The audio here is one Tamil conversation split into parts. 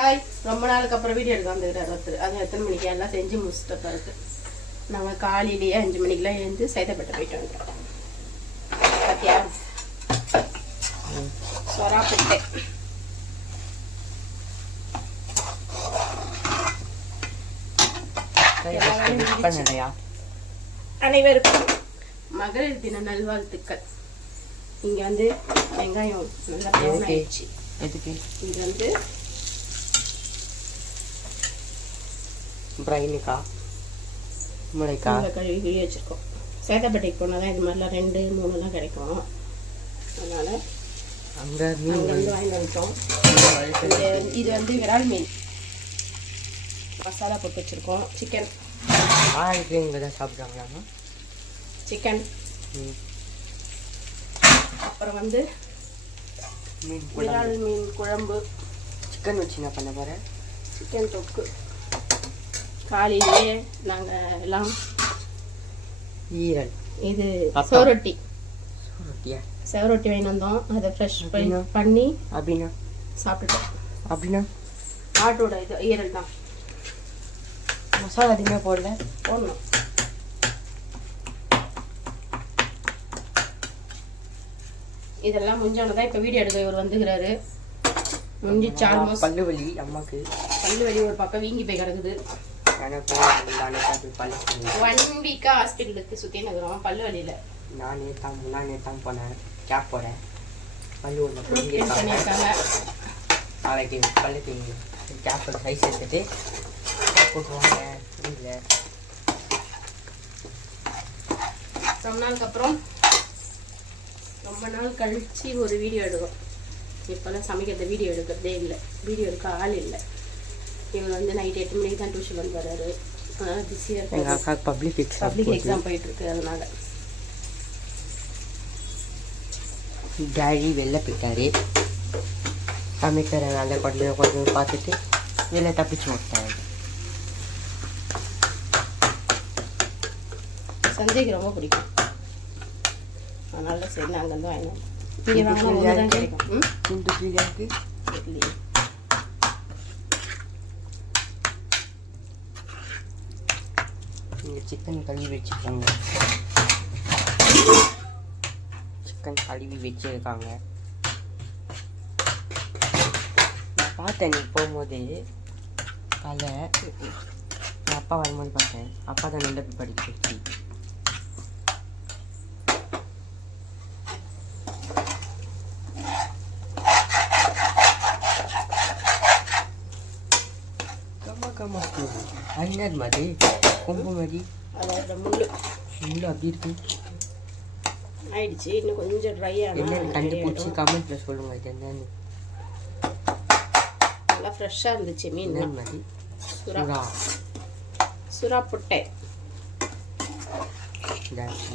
ஹாய், ரொம்ப நாளுக்கு அப்புறம் வீடியோ எடுக்க வந்துக்கிறார் ஒருத்தர். அது எத்தனை மணிக்கு எல்லாம் செஞ்சு முடிச்சுட்டு இருக்கு. நாங்கள் காலையிலேயே 5 மணிக்கெலாம் எழுந்து சைதாப்பேட்டை போயிட்டு வந்துட்டோம். பார்த்தியா, சொரா புட்டை. அனைவருக்கும் மகளிர் தின நல்வாழ்த்துக்கள். இங்கே வந்து வெங்காயம் நல்லா ப்ரௌன் ஆயிடுச்சு. இது வந்து பிரைனுக்கா முளைக்கா கழுவி கிழி வச்சுருக்கோம். சேதாப்பேட்டைக்கு போனால் தான் இது மாதிரிலாம் 2, 3 கிடைக்கும். அதனால் அங்கே வந்து வாங்கி வந்துட்டோம். இது வந்து விரால் மீன் மசாலா போட்டு வச்சுருக்கோம். சிக்கன் இங்கே தான் சாப்பிட்றாங்களாமா. சிக்கன் அப்புறம் வந்து விரால் மீன் குழம்பு. சிக்கன் வச்சு என்ன பண்ண போகிறேன்? சிக்கன் தொக்கு. காலையிலேயே நாங்கள் எல்லாம் ஈரல் இது செவரொட்டி செவரொட்டி வாங்கி வந்தோம். அதை ஃப்ரெஷ் பண்ணி அப்படின்னா சாப்பிட்டுட்டோம். அப்படின்னா ஆட்டோட இது ஈரல் தான். மசாலா அதிகமாக போடணும். இதெல்லாம் முடிஞ்சவனதான் இப்போ வீடியோ எடுக்க இவர் வந்துக்கிறாரு. முடிஞ்சிச்சு ஆல்மோஸ்ட். பல்லு வலி அம்மாக்கு. பல்லு வலி ஒரு பக்கம் வீங்கி போய் கிடக்குது. 1 வீக்கா ஹாஸ்பிட்டலுக்கு சுற்றி நகரம் பல்லு வலியில். நானே தான் போனேன். கேப் போகிறேன். பல்லு ஒன்று பண்ணியிருக்காங்க. நாளைக்கு பல்லுக்கு கேப்போட சைஸ் எடுத்துட்டு போட்டுருவாங்க. இல்லை ரொம்ப நாளுக்கு அப்புறம் ரொம்ப நாள் கழிச்சு ஒரு வீடியோ எடுக்கும். இப்போல்லாம் சமைக்கிறத வீடியோ எடுக்கிறதே இல்லை. வீடியோ எடுக்க ஆள் இல்லை. இவர் வந்து நைட் 8 மணிக்கு தான் டியூஷன் வந்து வர்றாரு. அதனால் பிஸியாக இருக்கு. எங்கள் அக்கா பப்ளிக் எக்ஸாம் போயிட்டுருக்கு. அதனால் டேடி வெளில போயிட்டாரு. சமைக்கிற வேலை கொஞ்சம் பார்த்துட்டு வெளில தப்பிச்சு விட்டாரு. சஞ்சய்க்கு ரொம்ப பிடிக்கும். அதனால சரி நாங்கள் வந்து வாங்கினோம். இங்கே வாங்கினா தான் கிடைக்கும். இல்லையே இங்கே சிக்கன் கழுவி வச்சுருக்காங்க. நான் பார்த்தேன் நீ போகும்போது காலை என் அப்பா வரும்போது பார்த்தேன். அப்பா தான் நல்ல போய் படிக்க அண்ணர் மாதிரி கொம்பு மாதிரி அதோட முள்ளு அப்படி இருக்கு ஆயிடுச்சு. இன்னும் கொஞ்சம் ட்ரை என்னன்னு கண்டுபிடிச்சி கமெண்ட்ல சொல்லுங்க. இது என்னன்னு. நல்லா ஃப்ரெஷ்ஷாக இருந்துச்சு மீன் மாதிரி. சுறா புட்டை.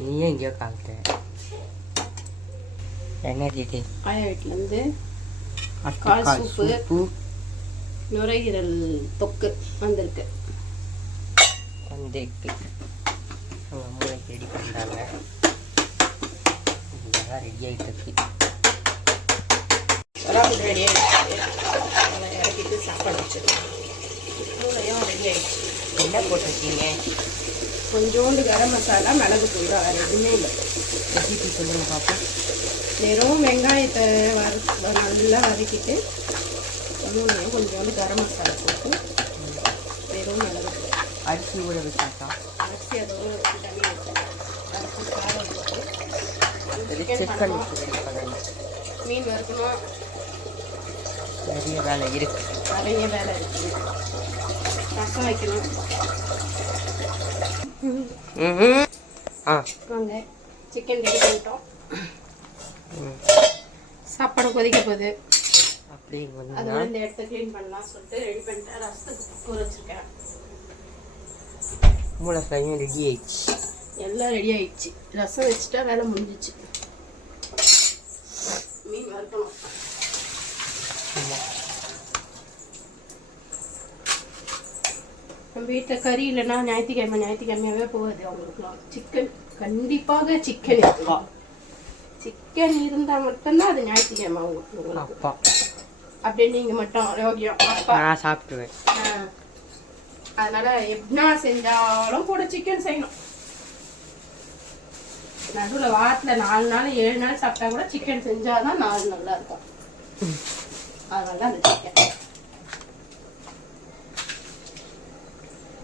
நீயே எங்கேயோ காட்ட என்ன இது? ஆயா வீட்டிலேருந்து கால் சூப்பு நுரையீரல் தொக்கு வந்திருக்கு. அவங்க மூளைக்கு ரெடி பண்ணுறாங்க. இதெல்லாம் ரெடி ஆகிட்டு இருக்கு. ரெடி ஆகிடுச்சு. இறக்கிட்டு சாப்பாடு வச்சுருக்கோம். மூளையும் ரெடி ஆகிடுச்சு. என்ன போட்டிருக்கீங்க? கொஞ்சோண்டு கரம் மசாலா, மிளகு தூள் தான், வேறு எதுவுமே இல்லை. ரெசிபி சொல்லுங்கள் பார்ப்போம். வெறும் வெங்காயத்தை நல்லா வதக்கிட்டு மூணையும் கொஞ்சோண்டு கரம் மசாலா போட்டு வெறும் மிளகு தூள். அரிசி ஊற வச்சாக்கா? அரிசி அதோட வச்சு தண்ணி வச்சேன். அரிசி காரம் போட்டு மீன் வறுக்கணும். நிறைய வேலை இருக்கு. ரசம் வைக்கணும். வாங்க, சிக்கன் ரெடி பண்ணிட்டோம். சாப்பாடு கொதிக்க போகுது. அதோட இந்த இடத்த க்ளீன் பண்ணலாம் சொல்லிட்டு ரெடி பண்ணிட்டேன். ரசத்துக்கு ஊற வச்சிருக்கேன். மூளை ஃப்ரையும் ரெடி ஆயிடுச்சு. எல்லாம் ரெடி ஆயிடுச்சு. ரசம் வச்சுட்டா வேலை முடிஞ்சிச்சு. மீன் வறுக்கணும். நம்ம வீட்டில் கறி இல்லைன்னா ஞாயிற்றுக்கிழமையாகவே போகுது அவங்களுக்குலாம். சிக்கன் கண்டிப்பாக சிக்கன் இருக்கும். சிக்கன் இருந்தால் மட்டும்தான் அது ஞாயிற்றுக்கிழமை அவங்களுக்கு. அப்படியே நீங்கள் மட்டும் யோகியம் அப்பா. நான் சாப்பிட்டுவேன். அதனால என்ன செஞ்சாலும் கூட சிக்கன் செய்யணும். நடுவில் வாரத்தில் 4 நாள் 7 நாள் சாப்பிட்டா கூட சிக்கன் செஞ்சாதான் 4 நல்லா இருக்கும். அதனால தான் அந்த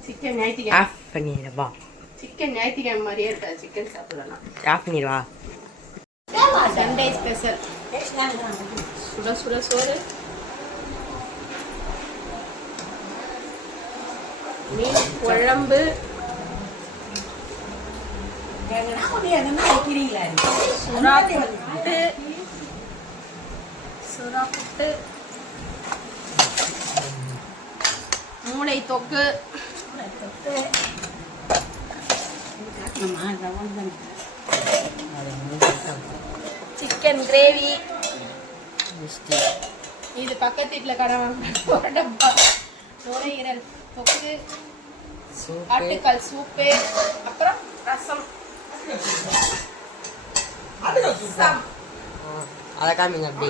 சிக்கன் ஞாயிற்றுக்கிழமை ஆஃப் பண்ணிடுவா. சிக்கன் ஞாயிற்றுக்கிழமை மாதிரியே இருக்காது. சிக்கன் சாப்பிடலாம். ஆஃப் பண்ணிடுவா. சண்டே ஸ்பெஷல் சுட சுட சோறு, மீன் குழம்பு, சுறா புட்டு, மூளை தொக்கு, சிக்கன் கிரேவி. இது பக்கத்து வீட்டில் கடை டப்பா நுரையீரல் தொக்கு, ஆட்டுக்கால் சூப்பு, அப்புறம் ரசம். அதை காமிங்க அப்படி.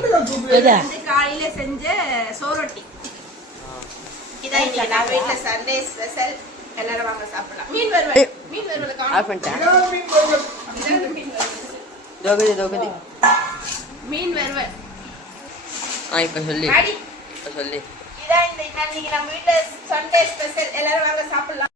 வந்து காலையில செஞ்ச சோரொட்டி. இதான் இன்னைக்கு நான் வீட்டில் சண்டே ஸ்பெஷல். எல்லாரும் வாங்க சாப்பிடலாம். மீன் வறுவல். மீன் வறுவல் ஆஃப் பண்ணிட்டேன். மீன் வறுவல். இப்போ சொல்லி அடி இப்போ சொல்லி இதான் இன்னைக்கு நம்ம வீட்டில் சண்டே ஸ்பெஷல். எல்லாரும் வாங்க சாப்பிடலாம்.